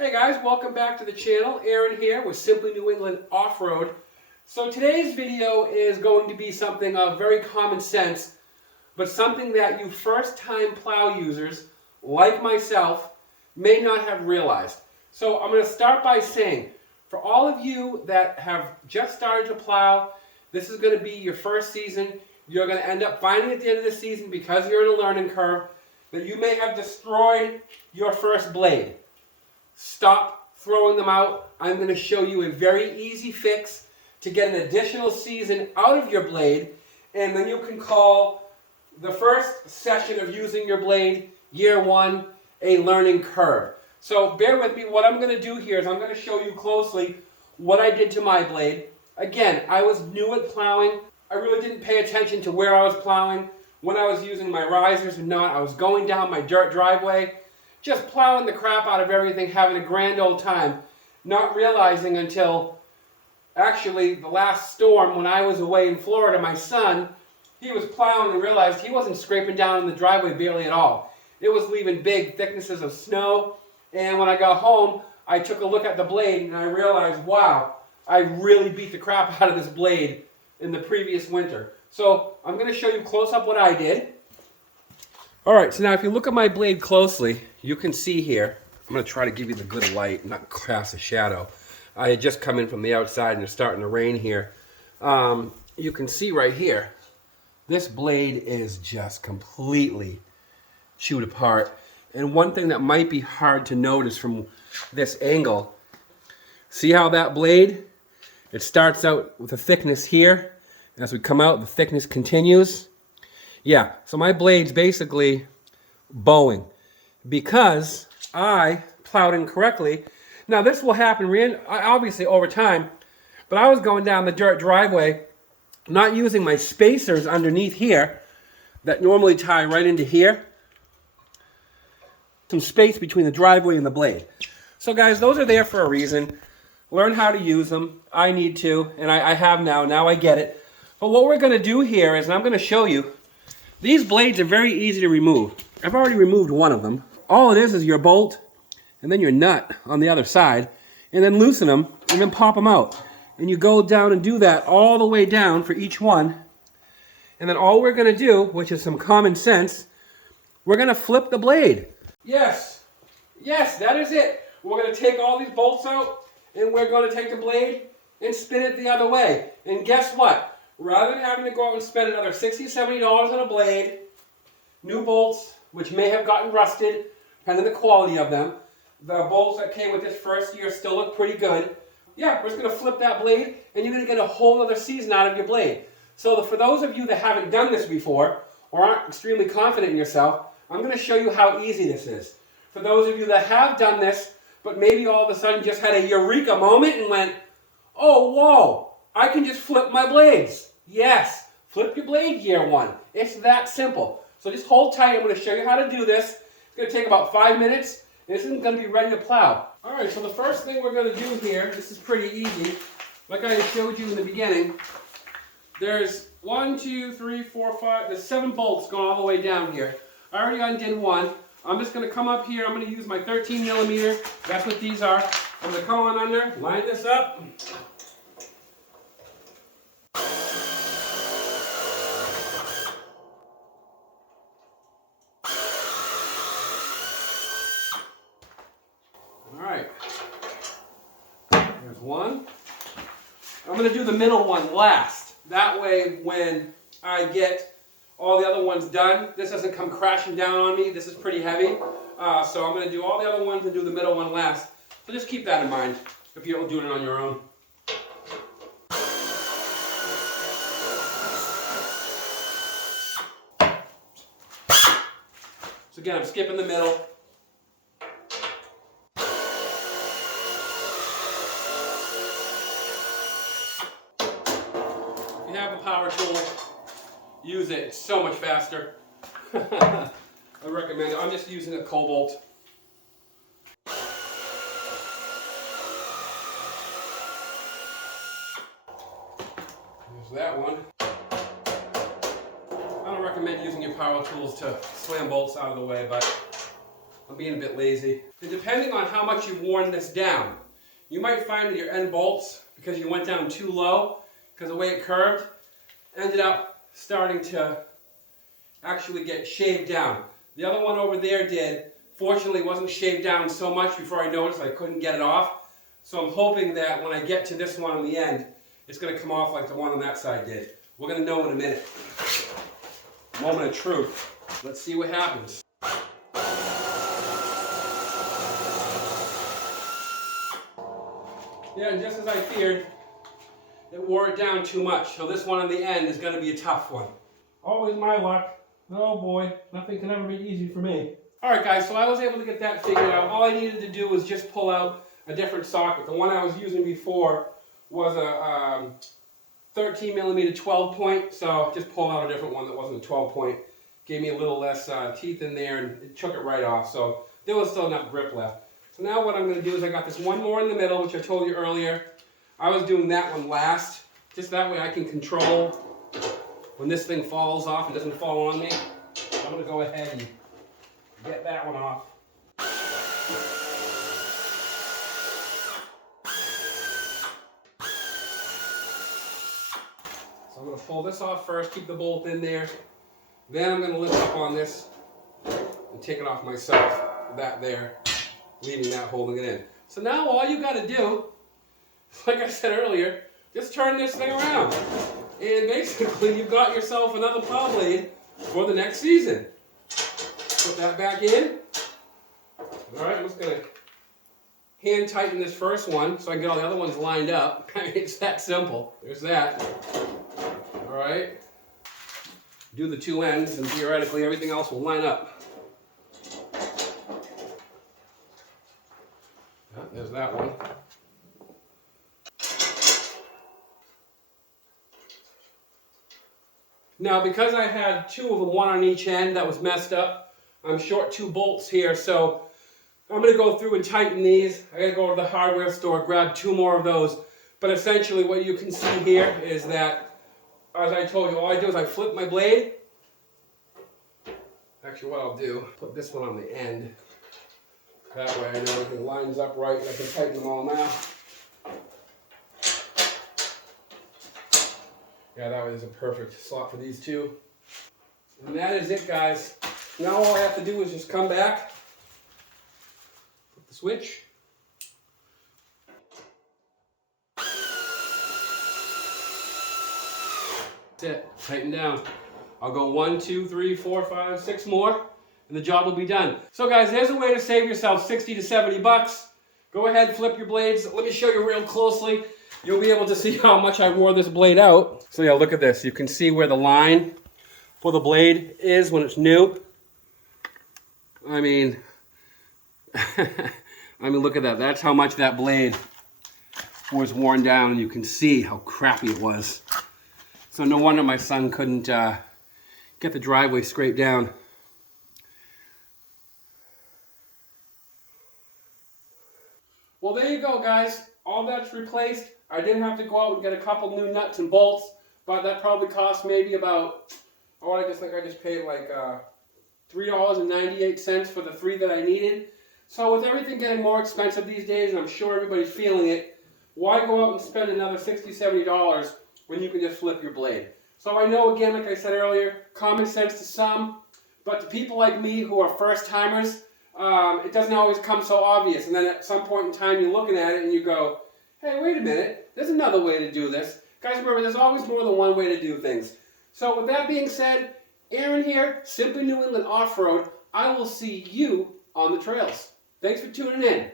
Hey guys, welcome back to the channel. Aaron here with Simply New England Off-Road. So today's video is going to be something of very common sense, but something that you first-time plow users, like myself, may not have realized. So I'm going to start by saying, for all of you that have just started to plow, this is going to be your first season. You're going to end up finding at the end of the season, because you're in a learning curve, that you may have destroyed your first blade. Stop throwing them out. I'm going to show you a very easy fix to get an additional season out of your blade, and then you can call the first session of using your blade, year one, a learning curve. So bear with me. What I'm going to do here is I'm going to show you closely what I did to my blade. Again, I was new at plowing. I really didn't pay attention to where I was plowing, when I was using my risers or not. I was going down my dirt driveway, just plowing the crap out of everything, having a grand old time, not realizing until actually the last storm when I was away in Florida, my son, he was plowing and realized he wasn't scraping down in the driveway barely at all. It was leaving big thicknesses of snow, and when I got home, I took a look at the blade and I realized, wow, I really beat the crap out of this blade in the previous winter. So I'm going to show you close up what I did. Alright, so now if you look at my blade closely, you can see here, I'm going to try to give you the good light, not cast a shadow. I had just come in from the outside and it's starting to rain here. You can see right here, this blade is just completely chewed apart. And one thing that might be hard to notice from this angle, see how that blade, it starts out with a thickness here. As we come out, the thickness continues. Yeah, so my blade's basically bowing because I plowed incorrectly. Now this will happen obviously over time, but I was going down the dirt driveway, not using my spacers underneath here that normally tie right into here. Some space between the driveway and the blade. So guys, those are there for a reason. Learn how to use them. I need to, and I have now I get it. But what we're going to do here is, and I'm going to show you, these blades are very easy to remove. I've already removed one of them. All it is your bolt and then your nut on the other side, and then loosen them and then pop them out. And you go down and do that all the way down for each one. And then all we're going to do, which is some common sense, we're going to flip the blade. Yes, that is it. We're going to take all these bolts out and we're going to take the blade and spin it the other way. And guess what? Rather than having to go out and spend another $60, $70 on a blade, new bolts, which may have gotten rusted, depending on the quality of them, the bolts that came with this first year still look pretty good. Yeah, we're just going to flip that blade, and you're going to get a whole other season out of your blade. So for those of you that haven't done this before, or aren't extremely confident in yourself, I'm going to show you how easy this is. For those of you that have done this, but maybe all of a sudden just had a eureka moment and went, oh, whoa, I can just flip my blades. Yes, flip your blade year one. It's that simple. So just hold tight. I'm going to show you how to do this. It's going to take about 5 minutes. This isn't going to be ready to plow. All right, so the first thing we're going to do here, this is pretty easy. Like I showed you in the beginning, there's 1, 2, 3, 4, 5, there's 7 bolts going all the way down here. I already undid one. I'm just going to come up here. I'm going to use my 13 millimeter. That's what these are. I'm going to come on under, line this up. Alright, there's one. I'm going to do the middle one last. That way when I get all the other ones done, this doesn't come crashing down on me. This is pretty heavy. So I'm going to do all the other ones and do the middle one last. So just keep that in mind if you're doing it on your own. So again, I'm skipping the middle. If you have a power tool, use it. It's so much faster. I recommend it. I'm just using a Cobalt. There's that one. I don't recommend using your power tools to slam bolts out of the way, but I'm being a bit lazy. And depending on how much you've worn this down, you might find that your end bolts, because you went down too low, because of the way it curved, ended up starting to actually get shaved down. The other one over there did. Fortunately, it wasn't shaved down so much before I noticed I couldn't get it off. So I'm hoping that when I get to this one on the end, it's going to come off like the one on that side did. We're going to know in a minute. Moment of truth. Let's see what happens. Yeah, and just as I feared, it wore it down too much. So this one on the end is going to be a tough one. Always my luck. Oh boy, nothing can ever be easy for me. Alright guys, so I was able to get that figured out. All I needed to do was just pull out a different socket. The one I was using before was a 13 millimeter 12 point, so just pull out a different one that wasn't a 12 point. Gave me a little less teeth in there and it took it right off, so there was still enough grip left. So now what I'm going to do is I got this one more in the middle, which I told you earlier. I was doing that one last, just that way I can control when this thing falls off and doesn't fall on me. So I'm going to go ahead and get that one off. So I'm going to pull this off first, keep the bolt in there. Then I'm going to lift up on this and take it off myself, that there, leaving that holding it in. So now all you got to do, like I said earlier, just turn this thing around. And basically you've got yourself another plow blade for the next season. Put that back in. Alright, I'm just going to hand tighten this first one so I can get all the other ones lined up. It's that simple. There's that. Alright. Do the two ends and theoretically everything else will line up. Yeah, there's that one. Now because I had two of them, one on each end that was messed up, I'm short two bolts here, so I'm going to go through and tighten these. I got to go to the hardware store, grab two more of those. But essentially what you can see here is that, as I told you, all I do is I flip my blade. Actually what I'll do, put this one on the end. That way I know everything lines up right and I can tighten them all now. Yeah, that way there's a perfect slot for these two. And that is it, guys. Now all I have to do is just come back, flip the switch. That's it, tighten down. I'll go 1, 2, 3, 4, 5, 6 more, and the job will be done. So guys, there's a way to save yourself 60 to 70 bucks. Go ahead, flip your blades. Let me show you real closely. You'll be able to see how much I wore this blade out. So yeah, look at this. You can see where the line for the blade is when it's new. I mean, look at that. That's how much that blade was worn down, and you can see how crappy it was. So no wonder my son couldn't get the driveway scraped down. Well, there you go, guys. All that's replaced. I did have to go out and get a couple new nuts and bolts, but that probably cost maybe about, oh, I just think I just paid like $3.98 for the 3 that I needed. So with everything getting more expensive these days, and I'm sure everybody's feeling it, why go out and spend another $60, $70 when you can just flip your blade? So I know, again, like I said earlier, common sense to some, but to people like me who are first-timers, it doesn't always come so obvious. And then at some point in time, you're looking at it and you go, hey, wait a minute, there's another way to do this. Guys, remember, there's always more than one way to do things. So with that being said, Aaron here, Simply New England Off-Road. I will see you on the trails. Thanks for tuning in.